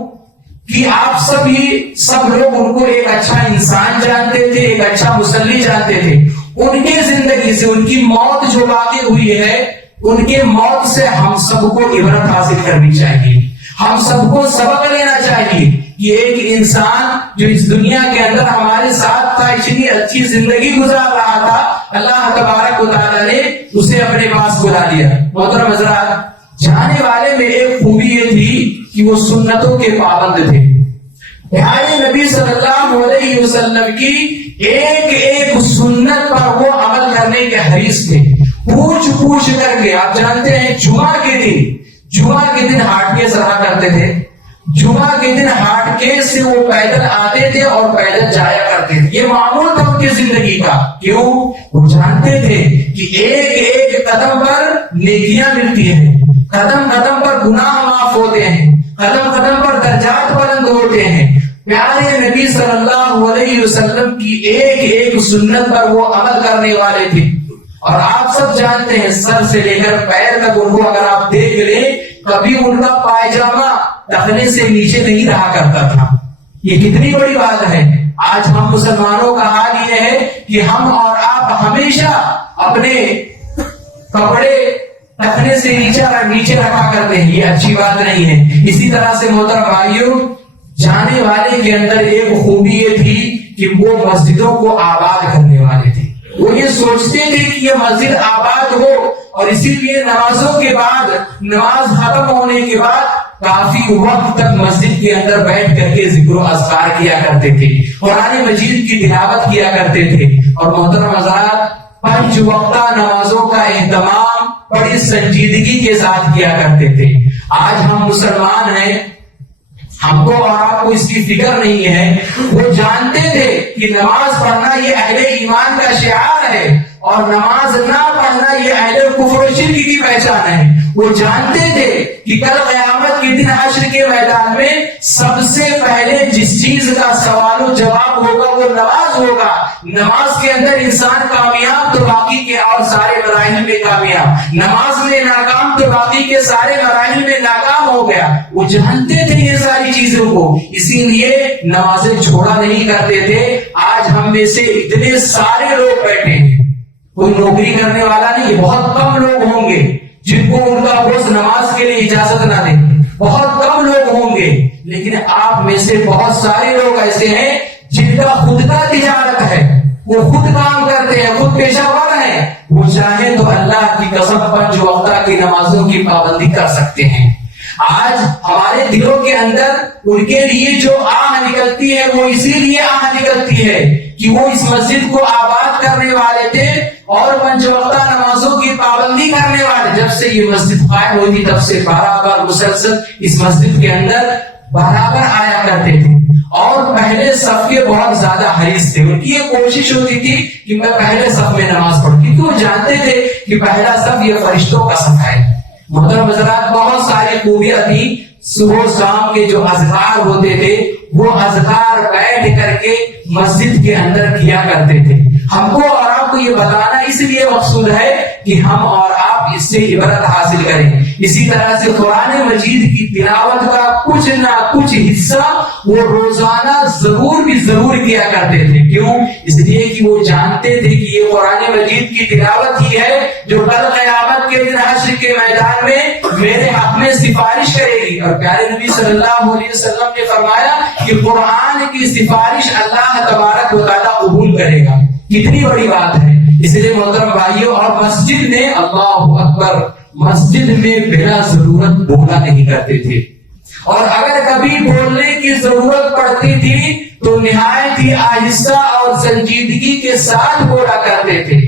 کہ آپ سب لوگ ان کو ایک اچھا انسان جانتے تھے، ایک اچھا مصلی جانتے تھے. ان کی زندگی سے ان کی موت جو واقع ہوئی ہے، ان کے موت سے ہم سب کو عبرت حاصل کرنی چاہیے، ہم سب کو سبق لینا چاہیے کہ ایک انسان جو اس دنیا کے اندر ہمارے ساتھ تھا، اتنی اچھی زندگی گزار رہا تھا، اللہ تبارک و تعالیٰ نے اسے اپنے پاس بلا لیا. محترم حضرات، جانے والے میں ایک خوبی یہ تھی کہ وہ سنتوں کے پابند تھے. پیارے نبی صلی اللہ علیہ وسلم کی ایک ایک سنت پر وہ عمل کرنے کے حریص تھے. پوچھ کر کے، آپ جانتے ہیں جمعہ کے دن ہاٹکے سرا کرتے تھے. جمعہ کے دن ہاٹکے سے وہ پیدل آتے تھے اور پیدل جایا کرتے تھے. یہ معمول تھا ان کی زندگی کا. کیوں؟ وہ جانتے تھے کہ ایک ایک قدم پر نیکیاں ملتی ہیں، قدم قدم پر گناہ معاف ہوتے ہیں، قدم قدم پر درجات بلند ہوتے ہیں. پیارے نبی صلی اللہ علیہ وسلم کی ایک ایک سنت پر وہ عمل کرنے والے تھے. اور آپ سب جانتے ہیں سر سے لے کر پیر تک ان کو اگر آپ دیکھ لیں، کبھی ان کا پائجامہ ٹخنے سے نیچے نہیں رہا کرتا تھا. یہ کتنی بڑی بات ہے. آج ہم مسلمانوں کا حال یہ ہے کہ ہم اور آپ ہمیشہ اپنے کپڑے ٹخنے سے نیچے رکھا کرتے ہیں. یہ اچھی بات نہیں ہے. اسی طرح سے محترم بھائیوں، جانے والے کے اندر ایک خوبی یہ تھی کہ وہ مسجدوں کو آباد کرنے والے تھے. وہ یہ سوچتے تھے کہ یہ مسجد آباد ہو اور اسی لیے نمازوں کے بعد، نماز ختم ہونے کے بعد کافی وقت تک مسجد کے اندر بیٹھ کر کے ذکر و اذکار کیا کرتے تھے، قرآن مجید کی تلاوت کیا کرتے تھے. اور محترم حضرات، 5 وقتہ نمازوں کا اہتمام بڑی سنجیدگی کے ساتھ کیا کرتے تھے. آج ہم مسلمان ہیں، ہم کو اور آپ کو اس کی فکر نہیں ہے. وہ جانتے تھے کہ نماز پڑھنا یہ اہل ایمان کا شعار ہے اور نماز نہ پڑھنا یہ اہل کفر و شرک کی پہچان ہے. وہ جانتے تھے کہ کل قیامت کے دن حشر کے میدان میں سب سے پہلے جس چیز کا سوال و جواب ہوگا وہ نماز ہوگا. نماز کے اندر انسان کامیاب تو باقی کے اور سارے مراحل میں کامیاب، نماز میں ناکام تو باقی کے سارے مراحل میں ناکام ہو گیا. وہ جانتے تھے یہ ساری چیزوں کو، اسی لیے نمازیں چھوڑا نہیں کرتے تھے. آج ہم میں سے اتنے سارے لوگ بیٹھے ہیں، کوئی نوکری کرنے والا نہیں، بہت کم لوگ ہوں گے جن کو ان کا بوس نماز کے لیے اجازت نہ دے، بہت کم لوگ ہوں گے. لیکن آپ میں سے بہت سارے لوگ ایسے ہیں جن کا خود کا تجارت ہے، وہ خود کام کرتے ہیں، خود پیشہ ور ہیں. وہ چاہیں تو اللہ کی قسم 5 وقتہ کی نمازوں کی پابندی کر سکتے ہیں. آج ہمارے دلوں کے اندر ان کے لیے جو آہ نکلتی ہے وہ اسی لیے آہ نکلتی ہے کہ وہ اس مسجد کو آباد کرنے والے تھے اور 5 وقتہ نمازوں کی پابندی کرنے والے. جب سے یہ مسجد قائم ہوئی تب سے برابر مسلسل اس مسجد کے اندر برابر آیا کرتے تھے اور پہلے صف کے بہت زیادہ حریص تھے. ان کی یہ کوشش ہوتی تھی کہ میں پہلے صف میں نماز پڑھوں، کیونکہ وہ جانتے تھے کہ پہلا صف یہ فرشتوں کا صف ہے. محترم حضرات، بہت ساری خوبیاں تھی. صبح شام کے جو اذکار ہوتے تھے وہ اذکار بیٹھ کر کے مسجد کے اندر کیا کرتے تھے. ہم کو اور آپ کو یہ بتانا اس لیے مقصود ہے کہ ہم اور آپ اس سے عبرت حاصل کریں. اسی طرح سے قرآن مجید کی تلاوت کا کچھ نہ کچھ حصہ وہ روزانہ ضرور کیا کرتے تھے. کیوں؟ اس لیے کہ وہ جانتے تھے کہ یہ قرآن مجید کی تلاوت ہی ہے جو کل قیامت کے دن حشر کے میدان میں میرے حق میں سفارش کرے گی. اور پیارے نبی صلی اللہ علیہ وسلم نے فرمایا کہ قرآن کی سفارش اللہ تبارک و تعالیٰ قبول کرے گا. کتنی بڑی بات ہے. اس لیے محترم بھائیوں، اور مسجد میں اللہ اکبر، مسجد میں بلا ضرورت بولا نہیں کرتے تھے، اور اگر کبھی بولنے کی ضرورت پڑتی تھی تو نہایت ہی آہستہ اور سنجیدگی کے ساتھ بولا کرتے تھے۔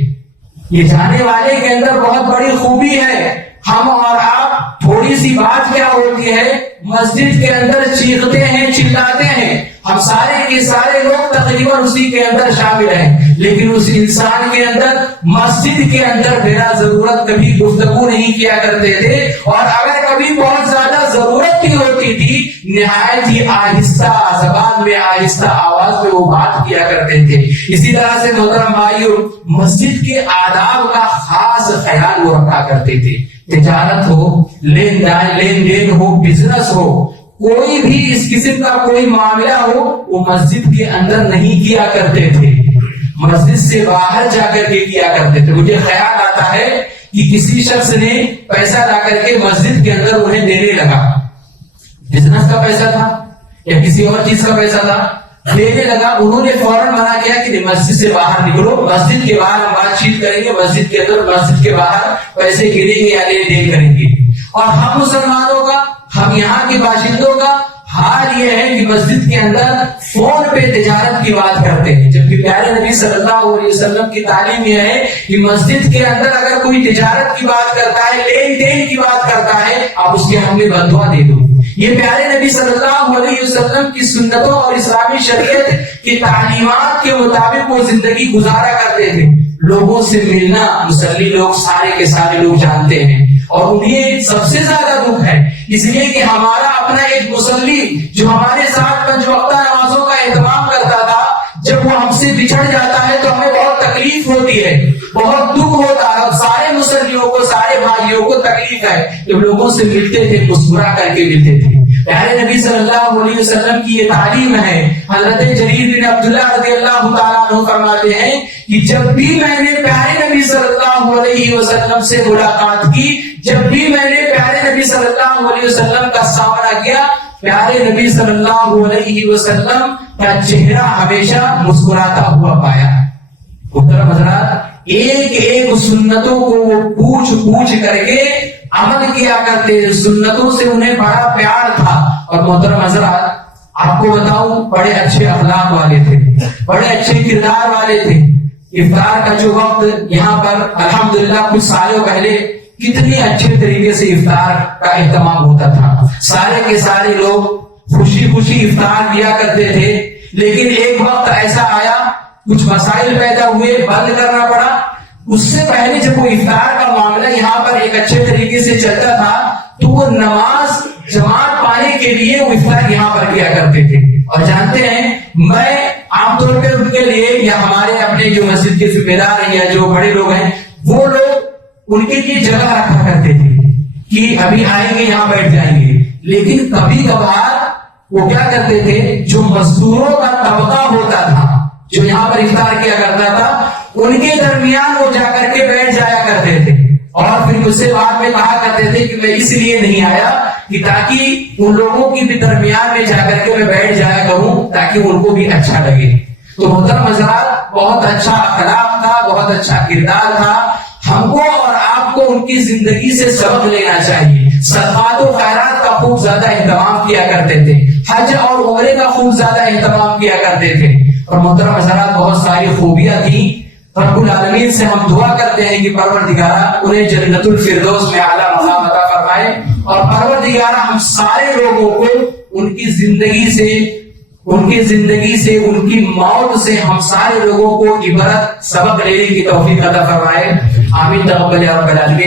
یہ جانے والے کے اندر بہت بڑی خوبی ہے۔ ہم اور آپ تھوڑی سی بات کیا ہوتی ہے، مسجد کے اندر چیختے ہیں، چلاتے ہیں، ہم سارے کے سارے لوگ تقریباً اسی کے اندر شامل ہیں، لیکن اس انسان کے اندر مسجد کے اندر بنا ضرورت کبھی گفتگو نہیں کیا کرتے تھے، اور اگر کبھی بہت زیادہ ضرورت بھی ہوتی تھی نہایت ہی آہستہ زبان میں، آہستہ آواز میں وہ بات کیا کرتے تھے۔ اسی طرح سے محترم بھائیوں، مسجد کے آداب کا خاص خیال وہ رکھا کرتے تھے۔ تجارت ہو، لین دین ہو، بزنس ہو، کوئی بھی اس قسم کا کوئی معاملہ ہو، وہ مسجد کے اندر نہیں کیا کرتے تھے، مسجد سے باہر جا کر کے کیا کرتے تھے۔ مجھے خیال آتا ہے کہ کسی شخص نے پیسہ لا کر کے مسجد کے اندر انہیں دینے لگا، بزنس کا پیسہ تھا یا کسی اور چیز کا پیسہ تھا، دینے لگا، انہوں نے فوراً منع کیا کہ مسجد سے باہر نکلو، مسجد کے باہر ہم بات چیت کریں گے، مسجد کے اندر مسجد کے باہر پیسے گریں گے یا لین دین کریں گے۔ اور ہم مسلمانوں کا، ہم یہاں کے باشندوں کا حال یہ ہے کہ مسجد کے اندر فون پہ تجارت کی بات کرتے ہیں، جبکہ پیارے نبی صلی اللہ علیہ وسلم کی تعلیم یہ ہے کہ مسجد کے اندر اگر کوئی تجارت کی بات کرتا ہے، لین دین کی بات کرتا ہے، آپ اس کے حق میں بددعا دے دو۔ یہ پیارے نبی صلی اللہ علیہ وسلم کی سنتوں اور اسلامی شریعت کی تعلیمات کے مطابق وہ زندگی گزارا کرتے تھے۔ لوگوں سے ملنا مسلی لوگ سارے کے سارے لوگ جانتے ہیں، اور انہیں سب سے زیادہ دکھ ہے، اس لیے کہ ہمارا اپنا ایک مسلی جو ہمارے ساتھ پنج وقتہ نمازوں کا اہتمام کرتا تھا، جب وہ ہم سے بچھڑ جاتا ہے تو ہمیں بہت تکلیف ہوتی ہے، بہت دکھ ہوتا ہے، اور سارے مسلیوں کو، سارے بھائیوں کو تکلیف ہے۔ جب لوگوں سے ملتے تھے مسکرا کر کے ملتے تھے۔ پیارے نبی صلی اللہ علیہ وسلم کی یہ تعلیم ہے۔ حضرت جریر بن عبداللہ رضی اللہ تعالیٰ عنہ فرماتے ہیں کہ جب بھی میں نے پیارے نبی صلی اللہ علیہ وسلم سے ملاقات کی، جب بھی میں نے پیارے نبی صلی اللہ علیہ وسلم کا سامنا کیا، پیارے نبی صلی اللہ علیہ وسلم کا چہرہ ہمیشہ مسکراتا ہوا پایا۔ محترم حضرات، ایک ایک سنتوں کو وہ پوچھ کر کے عمل کیا کرتے، سنتوں سے انہیں بڑا پیار تھا۔ اور محترم حضرات، آپ کو بتاؤں، بڑے اچھے اخلاق والے تھے، بڑے اچھے کردار والے تھے۔ افطار کا جو وقت یہاں پر الحمدللہ کچھ سالوں پہلے کتنی اچھے طریقے سے افطار کا اہتمام ہوتا تھا، سارے کے سارے لوگ خوشی خوشی افطار لیا کرتے تھے، لیکن ایک وقت ایسا آیا، کچھ مسائل پیدا ہوئے، بند کرنا پڑا۔ اس سے پہلے جب وہ افطار کا معاملہ یہاں پر ایک اچھے طریقے سے چلتا تھا تو وہ نماز جماعت پانے کے لیے وہ افطار یہاں پر کیا کرتے تھے۔ اور جانتے ہیں، میں عام طور پہ ان کے لیے یا ہمارے اپنے جو مسجد کے ذمہ دار ہیں یا جو بڑے لوگ ہیں، وہ لوگ ان کے لیے جگہ رکھا کرتے تھے کہ ابھی آئیں گے یہاں بیٹھ جائیں گے، لیکن کبھی کبھار وہ کیا کرتے تھے، جو مزدوروں کا طبقہ ہوتا تھا جو یہاں پر افطار کیا کرتا تھا، ان کے درمیان وہ جا کر کے بیٹھ جایا کرتے تھے، اور پھر مجھ سے بعد میں کہا کرتے تھے کہ میں اس لیے نہیں آیا کہ تاکہ ان لوگوں کی بھی درمیان میں جا کر کے میں بیٹھ جایا کروں تاکہ ان کو بھی اچھا لگے۔ تو محترم حضرات، بہت اچھا اخلاق تھا، بہت اچھا کردار تھا۔ ہم کو اور آپ کو ان کی زندگی سے سبق لینا چاہیے۔ صدقات و خیرات کا خوب زیادہ اہتمام کیا کرتے تھے، حج اور عمرے کا خوب زیادہ اہتمام کیا کرتے تھے۔ اور محترم حضرات، بہت ساری خوبیاں تھیں۔ رب العالمین سے ہم دعا کرتے ہیں کہ پروردگارہ انہیں جنت الفردوس میں اعلیٰ مقام عطا فرمائے، اور پروردگارہ ہم سارے لوگوں کو ان کی زندگی سے، ان کی موت سے ہم سارے لوگوں کو عبرت سبق لینے کی توفیق عطا فرمائے۔ آمین تقبل یا رب العالمین۔